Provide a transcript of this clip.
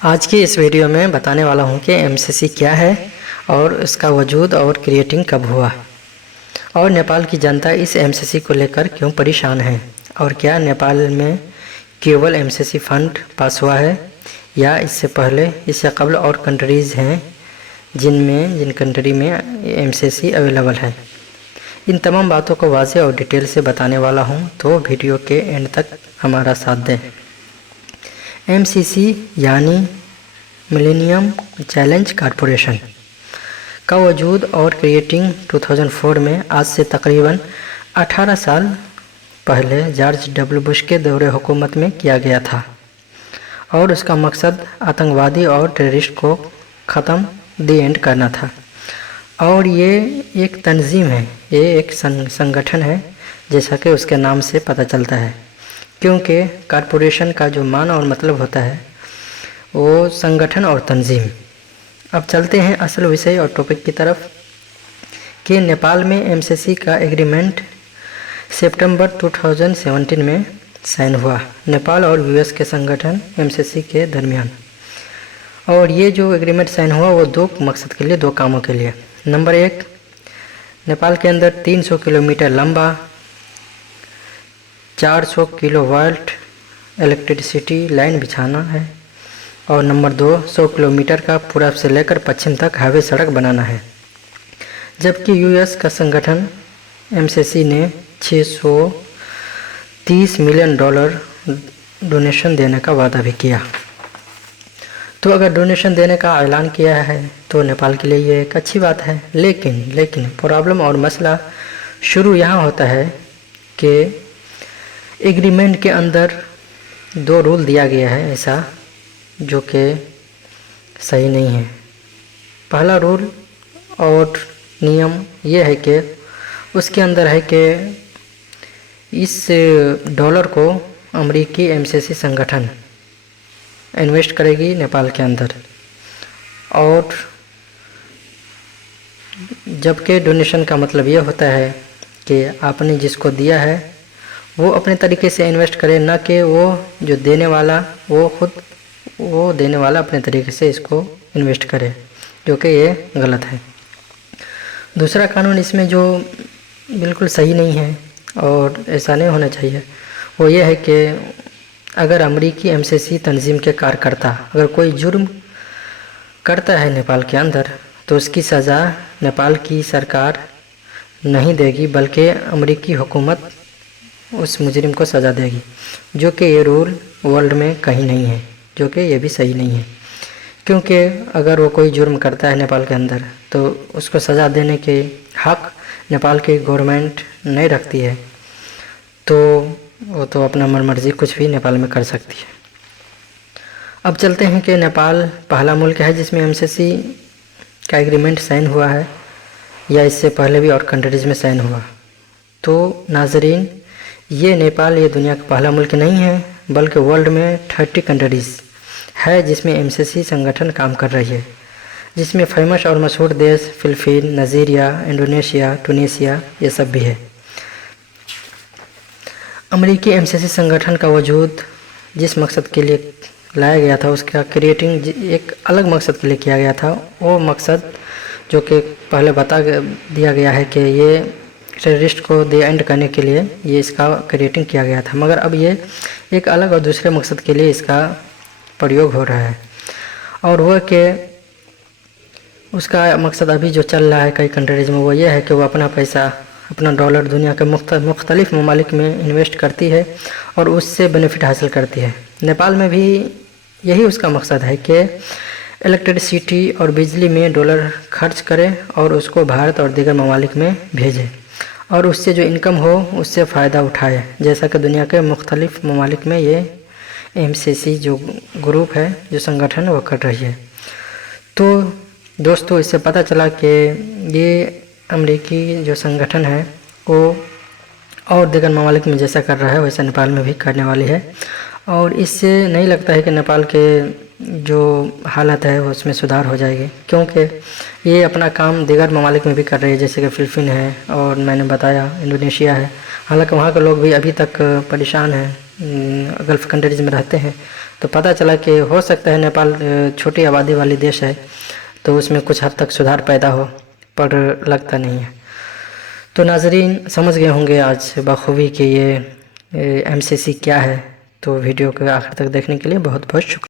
आज की इस वीडियो में बताने वाला हूँ कि एमसीसी क्या है और इसका वजूद और क्रिएटिंग कब हुआ और नेपाल की जनता इस एमसीसी को लेकर क्यों परेशान है और क्या नेपाल में केवल एमसीसी फंड पास हुआ है या इससे पहले इससे कबल और कंट्रीज़ हैं जिन कंट्री में एमसीसी अवेलेबल है। इन तमाम बातों को वाज़ेह और डिटेल से बताने वाला हूँ, तो वीडियो के एंड तक हमारा साथ दें। एमसीसी यानी मिलेनियम चैलेंज कॉरपोरेशन का वजूद और क्रिएटिंग 2004 में आज से तकरीबन 18 साल पहले जॉर्ज डब्ल्यू बुश के दौरे हुकूमत में किया गया था और उसका मकसद आतंकवादी और टेररिस्ट को ख़त्म दी एंड करना था। और ये एक तंजीम है, ये एक संगठन है, जैसा कि उसके नाम से पता चलता है, क्योंकि कॉरपोरेशन का जो माना और मतलब होता है वो संगठन और तंजीम। अब चलते हैं असल विषय और टॉपिक की तरफ कि नेपाल में एमसीसी का एग्रीमेंट सितंबर 2017 में साइन हुआ नेपाल और यूएस के संगठन एमसीसी के दरमियान। और ये जो एग्रीमेंट साइन हुआ वो दो मकसद के लिए, दो कामों के लिए। नंबर 1, नेपाल के अंदर 300 किलोमीटर लंबा 400 किलोवाट इलेक्ट्रिसिटी लाइन बिछाना है और नंबर 2, 100 किलोमीटर का पूरब से लेकर पश्चिम तक हाईवे सड़क बनाना है। जबकि यूएस का संगठन एमसीसी ने $630 मिलियन डोनेशन देने का वादा भी किया। तो अगर डोनेशन देने का ऐलान किया है तो नेपाल के लिए ये एक अच्छी बात है, लेकिन प्रॉब्लम और मसला शुरू यहाँ होता है कि एग्रीमेंट के अंदर 2 रूल दिया गया है ऐसा जो कि सही नहीं है। पहला रूल और नियम ये है कि उसके अंदर है कि इस डॉलर को अमेरिकी एमसीसी संगठन इन्वेस्ट करेगी नेपाल के अंदर, और जबकि डोनेशन का मतलब ये होता है कि आपने जिसको दिया है वो अपने तरीके से इन्वेस्ट करे, ना कि वो जो देने वाला वो देने वाला अपने तरीके से इसको इन्वेस्ट करे, जो कि ये गलत है। दूसरा कानून इसमें जो बिल्कुल सही नहीं है और ऐसा नहीं होना चाहिए, वो ये है कि अगर अमेरिकी एमसीसी तंजीम के कार्यकर्ता अगर कोई जुर्म करता है नेपाल के अंदर तो उसकी सज़ा नेपाल की सरकार नहीं देगी, बल्कि अमेरिकी हुकूमत उस मुजरिम को सज़ा देगी, जो कि ये रूल वर्ल्ड में कहीं नहीं है, जो कि ये भी सही नहीं है। क्योंकि अगर वो कोई जुर्म करता है नेपाल के अंदर तो उसको सज़ा देने के हक़ नेपाल की गवर्नमेंट नहीं रखती है, तो वो तो अपना मनमर्जी कुछ भी नेपाल में कर सकती है। अब चलते हैं कि नेपाल पहला मुल्क है जिसमें एमसीसी का एग्रीमेंट साइन हुआ है या इससे पहले भी और कंट्रीज़ में साइन हुआ। तो नाजरीन, ये नेपाल ये दुनिया का पहला मुल्क नहीं है, बल्कि वर्ल्ड में 30 कंट्रीज़ है जिसमें एमसीसी संगठन काम कर रही है, जिसमें फेमस और मशहूर देश फिलीपीन, नाइजीरिया, इंडोनेशिया, टूनिसिया ये सब भी है। अमेरिकी एमसीसी संगठन का वजूद जिस मकसद के लिए लाया गया था उसका क्रिएटिंग एक अलग मकसद के लिए किया गया था। वो मकसद जो कि पहले बता दिया गया है कि ये टेररिस्ट को दे एंड करने के लिए ये इसका क्रिएटिंग किया गया था, मगर अब ये एक अलग और दूसरे मकसद के लिए इसका प्रयोग हो रहा है। और वह कि उसका मकसद अभी जो चल रहा है कई कंट्रीज़ में वो ये है कि वो अपना पैसा, अपना डॉलर दुनिया के मुख्तलिफ ममालिक में इन्वेस्ट करती है और उससे बेनिफिट हासिल करती है। नेपाल में भी यही उसका मकसद है कि इलेक्ट्रिसिटी और बिजली में डॉलर खर्च करे और उसको भारत और दीगर ममालिक में भेजे और उससे जो इनकम हो उससे फ़ायदा उठाए, जैसा कि दुनिया के मुख्तलिफ ममालिक में ये एमसीसी जो ग्रुप है, जो संगठन वो कर रही है। तो दोस्तों, इससे पता चला कि ये अमेरिकी जो संगठन है वो और दीगर ममालिक में जैसा कर रहा है वैसा नेपाल में भी करने वाली है। और इससे नहीं लगता है कि नेपाल के जो हालत है वो उसमें सुधार हो जाएगी, क्योंकि ये अपना काम दीगर ममालिक में भी कर रही है, जैसे कि फिलीपीन है और मैंने बताया इंडोनेशिया है। हालांकि वहाँ के लोग भी अभी तक परेशान हैं, गल्फ़ कंट्रीज़ में रहते हैं, तो पता चला कि हो सकता है नेपाल छोटी आबादी वाली देश है, तो उसमें कुछ हद तक सुधार पैदा हो, पर लगता नहीं है। तो नाजरीन समझ गए होंगे आज बखूबी कि ये MCC क्या है। तो वीडियो को आखिर तक देखने के लिए बहुत बहुत शुक्रिया।